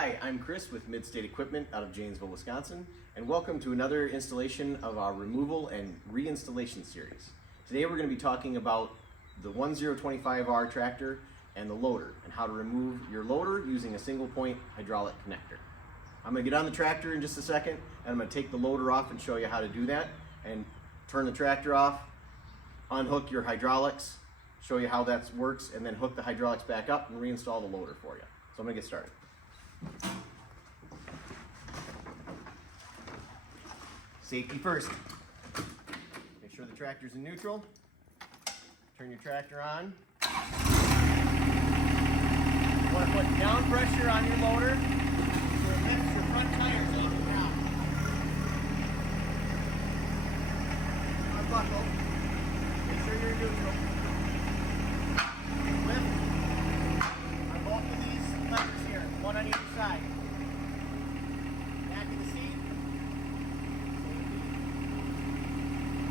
Hi, I'm Chris with Mid-State Equipment out of Janesville, Wisconsin, and welcome to another installation of our removal and reinstallation series. Today we're going to be talking about the 1025R tractor and the loader, and how to remove your loader using a single point hydraulic connector. I'm going to get on the tractor in just a second, and I'm going to take the loader off and show you how to do that, and turn the tractor off, unhook your hydraulics, show you how that works, and then hook the hydraulics back up and reinstall the loader for you. So I'm going to get started. Safety first. Make sure the tractor's in neutral. Turn your tractor on. You want to put down pressure on your loader so it lifts your front tires off the ground. Unbuckle. Make sure you're in neutral. Lift on both of these levers here, one on either side. Back of the seat.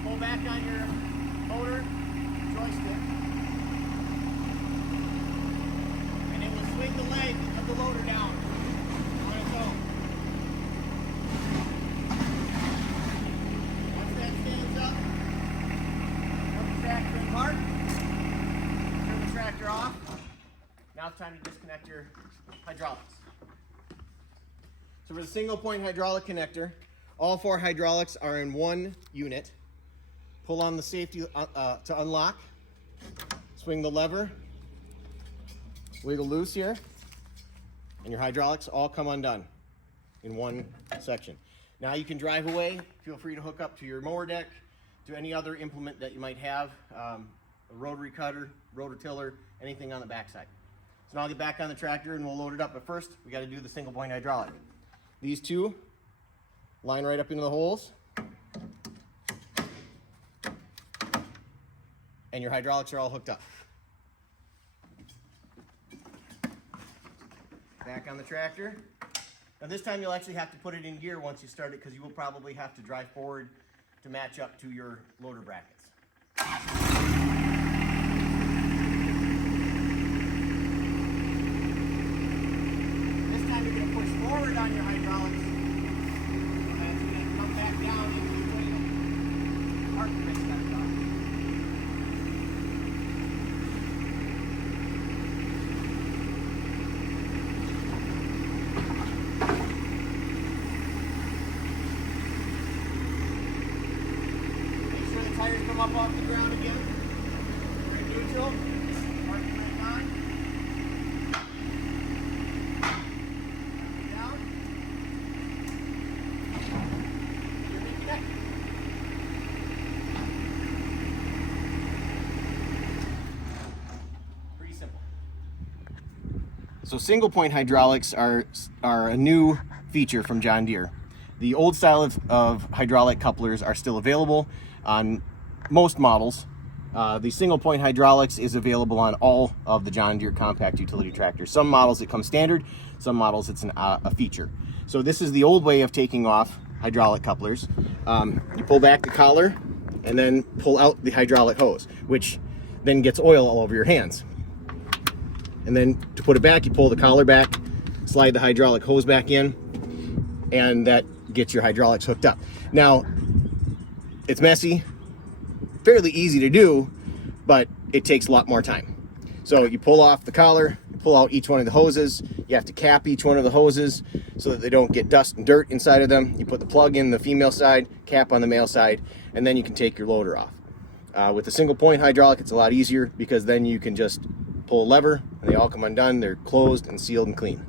Pull back on your motor joystick, and it will swing the leg of the loader down on its own. Once that stands up, put the tractor in park, turn the tractor off. Now it's time to disconnect your hydraulics. So for the single point hydraulic connector, all four hydraulics are in one unit. Pull on the safety to unlock, swing the lever, wiggle loose here, and your hydraulics all come undone in one section. Now you can drive away. Feel free to hook up to your mower deck, to any other implement that you might have, a rotary cutter, rototiller, anything on the backside. So now I'll get back on the tractor and we'll load it up, but first we got to do the single point hydraulic. These two line right up into the holes, and your hydraulics are all hooked up. Back on the tractor. Now this time you'll actually have to put it in gear once you start it, because you will probably have to drive forward to match up to your loader brackets. This time you're going to push forward on your hydraulics, and it's going to come back down into the wheel. Park the rest of that off. Tires come up off the ground again. We're in neutral. Park the brake on. Down. You're reconnected. Pretty simple. So single point hydraulics are a new feature from John Deere. The old style of hydraulic couplers are still available on most models. The single point hydraulics is available on all of the John Deere compact utility tractors. Some models it comes standard, some models it's a feature. So this is the old way of taking off hydraulic couplers. You pull back the collar and then pull out the hydraulic hose, which then gets oil all over your hands. And then to put it back, you pull the collar back, slide the hydraulic hose back in, and that gets your hydraulics hooked up. Now, it's messy, fairly easy to do, but it takes a lot more time. So you pull off the collar, you pull out each one of the hoses, you have to cap each one of the hoses so that they don't get dust and dirt inside of them. You put the plug in the female side, cap on the male side, and then you can take your loader off. With the single point hydraulic, it's a lot easier, because then you can just pull a lever and they all come undone. They're closed and sealed and clean.